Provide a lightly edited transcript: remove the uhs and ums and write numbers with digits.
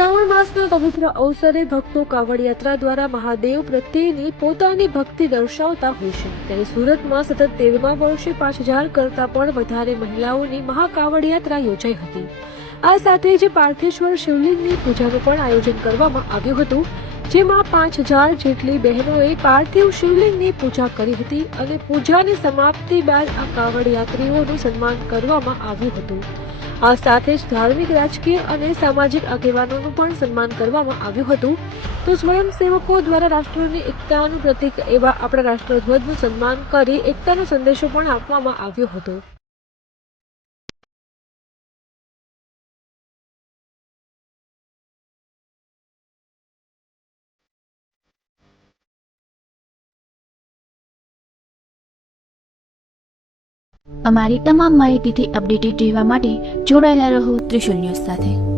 શ્રાવણ માસના પવિત્ર અવસરે ભક્તો કાવડ યાત્રા દ્વારા મહાદેવ પ્રત્યેની પોતાની ભક્તિ દર્શાવતા હોય છે। ત્યારે સુરતમાં સતત 13મા વર્ષે 5000 કરતાં પણ વધારે મહિલાઓની મહાકાવડ યાત્રા યોજાઈ હતી। આ સાથે જ પાર્થેશ્વર શિવલિંગની પૂજાનું પણ આયોજન કરવામાં આવ્યું હતું, જેમાં 5000 જેટલી બહેનોએ પાર્થિવ શિવલિંગની પૂજા કરી હતી અને પૂજાની સમાપ્તિ બાદ આ કાવડ યાત્રીઓનું સન્માન કરવામાં આવ્યું હતું। આ સાથે જ ધાર્મિક, રાજકીય અને સામાજિક આગેવાનોનું પણ સન્માન કરવામાં આવ્યું હતું। તો સ્વયંસેવકો દ્વારા રાષ્ટ્રની એકતાનું પ્રતીક એવા આપણા રાષ્ટ્રધ્વજનું સન્માન કરી એકતાનો સંદેશો પણ આપવામાં આવ્યો હતો। અમારી તમામ માહિતીથી અપડેટેડ રહેવા માટે જોડાયેલા રહો ત્રિશુલ ન્યૂઝ સાથે।